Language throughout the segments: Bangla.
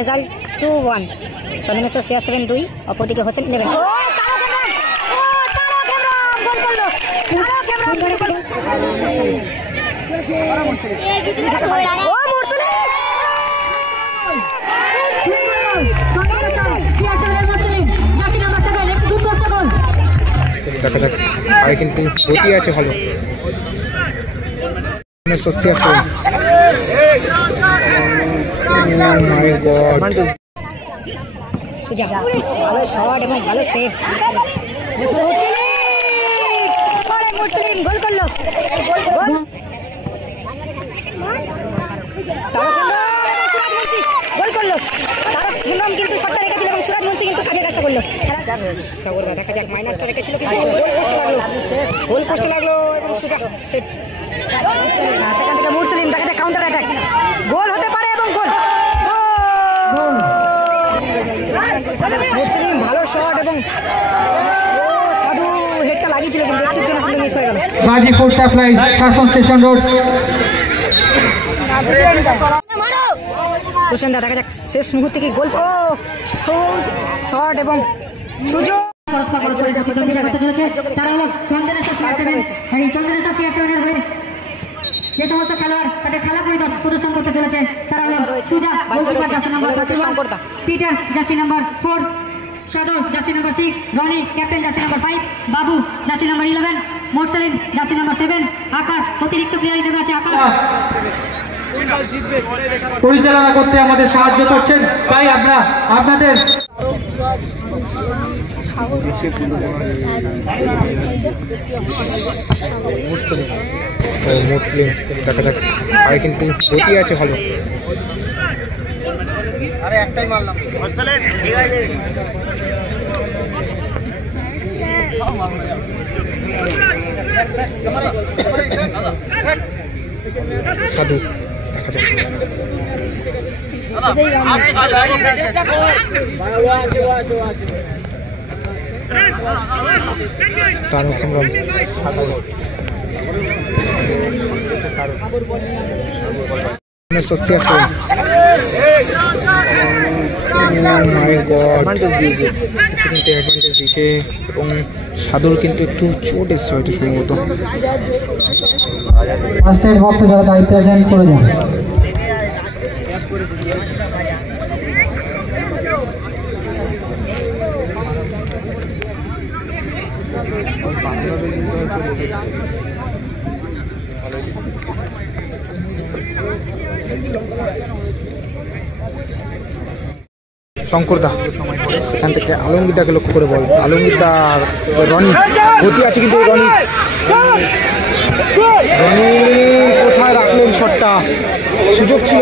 রেজাল্ট 2-1 চন্দনেশ্বর CR7 2 অপরদিকে হোসেন 11। দেখা যাক আর কিন্তু গতি আছে ভালো সুজা ভালো শট এবং ভালো সেভ মুসলিম গোল করলো গোল করলো তারক হিমরাম কিন্তু শটটা রেখেছিল এবং সুরাজ মুন্সি কিন্তু কাজের কাজটা করলো সাগরদা দেখা যাক মাইনাসটা রেখেছিল কিন্তু গোল পোস্টে লাগলো এবং সুজা সেভ সেখান থেকে মুসলিম দেখা যাক কাউন্টার অ্যাটাক গোল হতে পারে এবং গোল মুসলিম ভালো শট এবং সাধু হেডটা লাগিয়েছিল কিন্তু একটু জন্য কিন্তু মিস হয়ে গেল বাজি ফুড সাপ্লাই শাসন স্টেশন রোড প্রশান্ত দেখা যাক শেষ মুহূর্তে কি গোল ও শট এবং সুযোগ পরস্পর প্রতিযোগিতা করতে চলেছে তারা হলো চন্দনেশ্বর CR7 আর এই চন্দনেশ্বর CR7 এর হয়ে যে সমস্ত খেলোয়াড় তাদের খেলা প্রদর্শন করতে চলেছে তারা হলো Suja goalkeeper jersey number 41 Peter jersey number 4 Sadar jersey number 6 Rony captain jersey number 5 Babu jersey number 11 Morsalin jersey number 7 Akash অতিরিক্ত প্লেয়ার হিসেবে আছে আকাশ পরিচালনা করতে আমাদের সাহায্য করছেন তাই আমরা আপনাদের মুসলিম দেখা যাক আর কিন্তু গতি আছে ভালো সাধু দেখা যাক তারক হিমরাম অ্যাডভান্টেজ দিয়েছে এবং সাধুর কিন্তু একটু চোট এসছে হয়তো সম্ভবত বক্সে যারা দায়িত্বে আছেন চলে যান শঙ্করদা সেখান থেকে আলমগীরদাকে লক্ষ্য করে বল আলমগীরদা রনি গতি আছে কিন্তু রনি কোথায় রাখলেন শটটা সুযোগ ছিল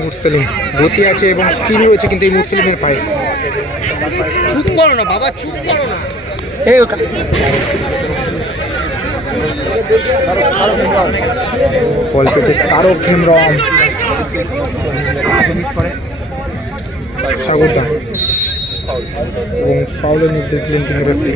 মুরসালিম গতি আছে এবং স্কিল রয়েছে কিন্তু এই মুরসালিমের পায়ে চুপ করো না বাবা চুপ করো না বল পেয়েছে তারক হিমরাম সাগরদা এবং ফাউলের নির্দেশ দিলেন তিনি রেফারি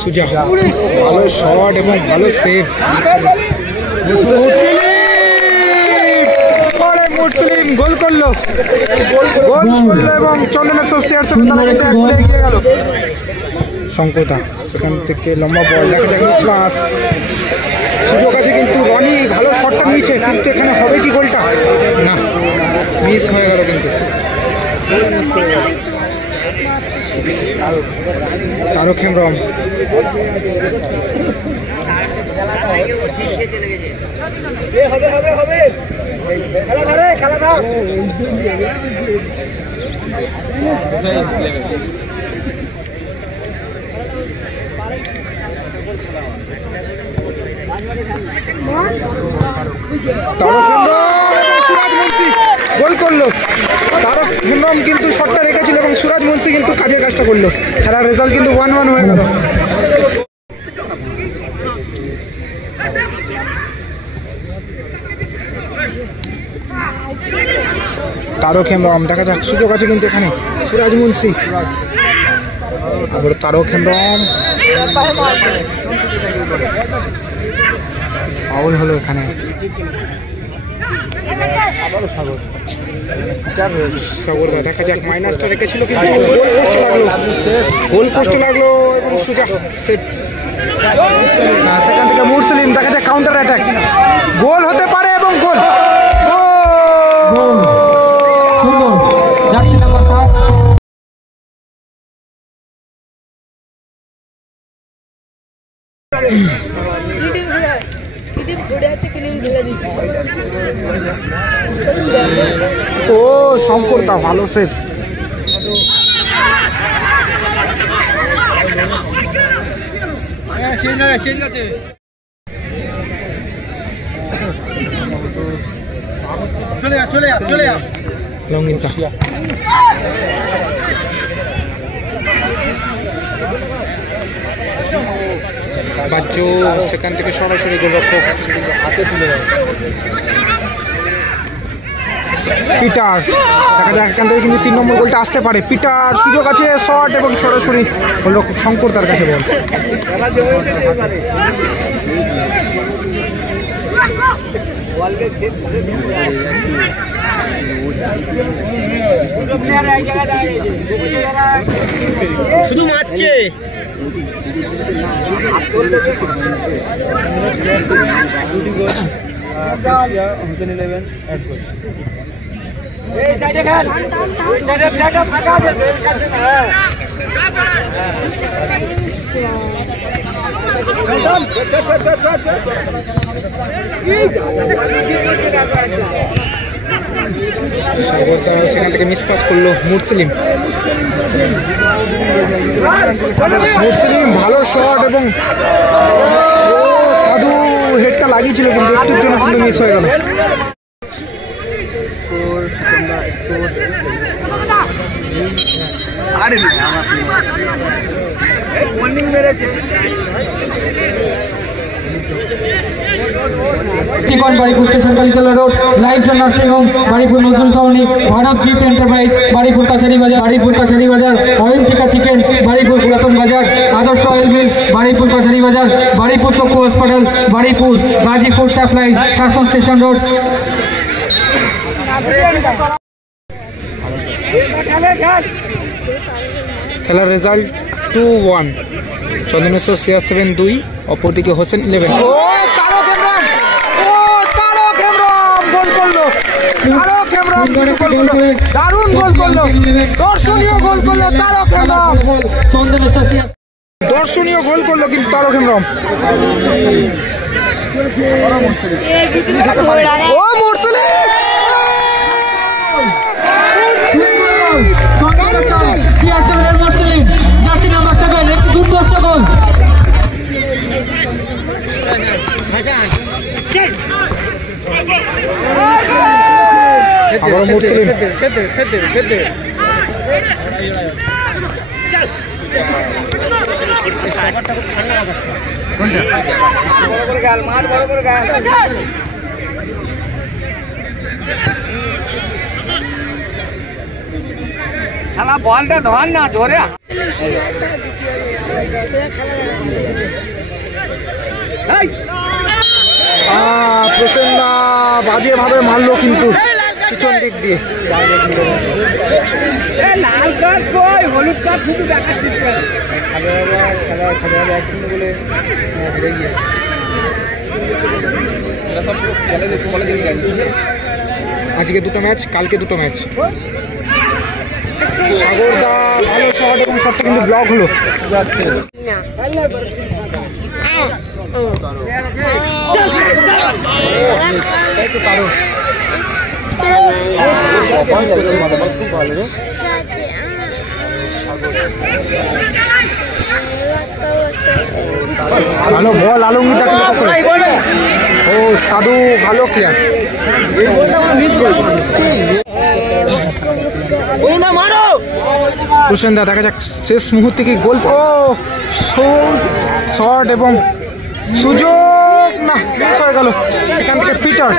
সুজা ভালো শট এবং ভালো সেভ মুসলিম গোল করলো এবং চন্দনেশ্বর CR7 তারা কিন্তু এক গোলে এগিয়ে গেল শঙ্করদা সেখান থেকে লম্বা বল দেখা যাক পাস সুযোগ আছে কিন্তু রনি ভালো শটটা নিয়েছে কিন্তু এখানে হবে কি গোলটা না মিস হয়ে গেল কিন্তু তারক হিমরাম গোল করলো তারক হিমরাম কিন্তু শটটা রেখেছিল এবং সুরাজ মুন্সি কিন্তু কাজের কাজটা করলো খেলার রেজাল্ট কিন্তু 1-1 হয়ে গেল। তারক হেমব্রম, দেখা যাক সুযোগ আছে কিন্তু এখানে সুরাজ মুন্সি, আবার তারক হেমব্রম, ফাউল হলো এখানে। সাগর দা, দেখা যাক মাইনাসটা রেখেছিল কিন্তু গোল পোস্টে লাগলো, গোল পোস্টে লাগলো এবং সুজা সেট। সেখান থেকে মুরসলিম, দেখা যাক কাউন্টার অ্যাটাক, গোল হতে পারে এবং গোল। জার্সি নাম্বার 7 ও শঙ্কর দা, ভালো সেভ। চেঞ্জ আছে। চলে যা লঙ্গিনটা, বাচ্চু সেখান থেকে সরাসরি গোলরক্ষক হাতে তুলে দেয়। পিটার, দেখা যাক এখান থেকে কিন্তু 3 নম্বর গোলটা আসতে পারে। পিটার, সুযোগ আছে, শট এবং সরাসরি গোলরক্ষক শঙ্কর তার কাছে বল। শুধু মারছে। হোসেন 11 অ্যাড করে এই সাইডে খেল, এই সাইডে ফ্ল্যাটটা ফাঁকা আছে, বের কাছে না। সাগর দা সেখান থেকে মিস পাস করলো মুরসলিম, ভালো শট এবং ও সাধু হেডটা লাগিয়েছিল কিন্তু একটুর জন্য কিন্তু মিস হয়ে গেল। Baripur station Kalitala road, live nursing home Baripur, নতুন সরণি, ভারত গিফট এন্টারপ্রাইজ বাড়িপুর, কাছারি বাজার, অয়েন্টিকা চিকেন বাড়িপুর, পুরাতন বাজার, আদর্শ অয়েল মিল বাড়িপুর, কাছারি বাজার, বাড়িপুর চক্ষু hospital Baripur, Gazi food supply, শাসন স্টেশন রোড। খেলার রেজাল্ট 2-1, চন্দনেশ্বর CR7 2, অপরদিকে হোসেন 11। ও তারক হেমব্রম, গোল করলো, তারক হেমব্রম গোল করলো, দারুণ গোল করলো, দর্শনীয় গোল করলো তারক হেমব্রম, দর্শনীয় গোল করলো কিন্তু তারক হেমব্রম। ও মুরসলিম, জার্সি নাম্বার 7 একটি দুর্ধর্ষ গোল। আবার মুরসলিম, শালা বলটা ধর না, ধরে প্রসেনদা বাজে ভাবে মারলো কিন্তু পিছন দিক দিয়ে। লাল কার্ড কই, হলুদ কার্ড শুধু দেখাচ্ছিস। আজকে 2টো ম্যাচ, কালকে 2টো ম্যাচ। সাগর দা ভালো শট এবং শটটা কিন্তু ব্লক হলো। ভালো বল আলমগীর দাকে লক্ষ্য করে। ও সাধু ভালো ক্লিয়ার। প্রসেনদা, দেখা যাক শেষ মুহূর্তে কি গোল। ও শট এবং সুযোগ না, মিস হয়ে গেল। সেখান থেকে পিটার